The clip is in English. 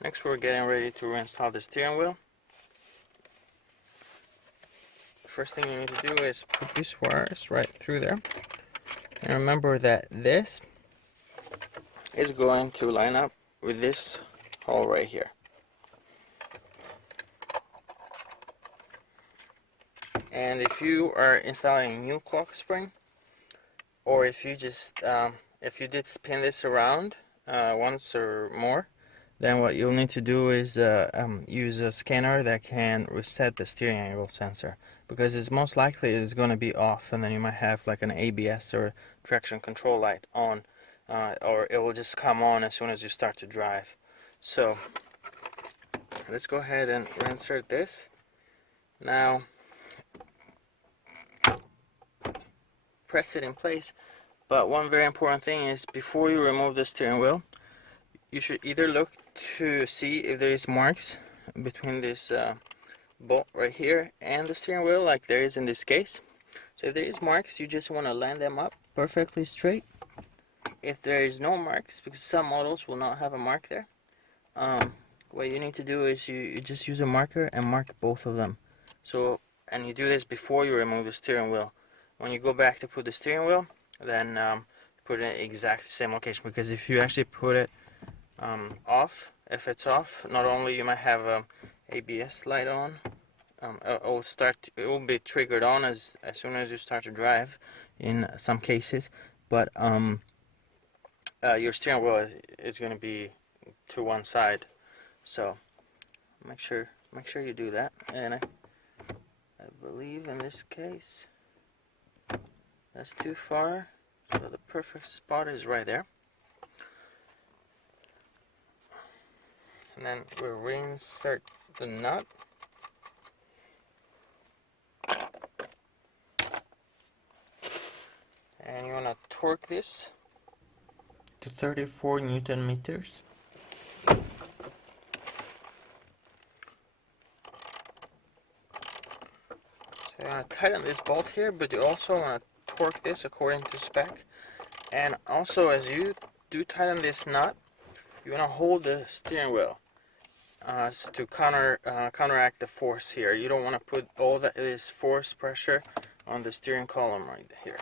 Next we're getting ready to reinstall the steering wheel. First thing you need to do is put these wires right through there. And remember that this is going to line up with this hole right here. And if you are installing a new clock spring, or if you just if you did spin this around once or more, then what you'll need to do is use a scanner that can reset the steering angle sensor, because it's most likely it's going to be off, and then you might have like an ABS or traction control light on, or it will just come on as soon as you start to drive. So let's go ahead and reinsert this. Now press it in place, but one very important thing is before you remove the steering wheel, you should either look to see if there is marks between this bolt right here and the steering wheel, like there is in this case. So if there is marks, you just want to line them up perfectly straight. If there is no marks, because some models will not have a mark there, what you need to do is you just use a marker and mark both of them. So, and you do this before you remove the steering wheel. When you go back to put the steering wheel, then put it in exact same location, because if you actually put it off, if it's off, not only you might have a ABS light on, it will be triggered on as soon as you start to drive in some cases, but your steering wheel is going to be to one side. So make sure you do that. And I believe in this case that's too far, so the perfect spot is right there. And then we'll reinsert the nut. And you want to torque this to 34 Newton meters. So you want to tighten this bolt here, but you also want to torque this according to spec. And also, as you do tighten this nut, you want to hold the steering wheel to counteract the force here. You don't want to put all this force pressure on the steering column right here.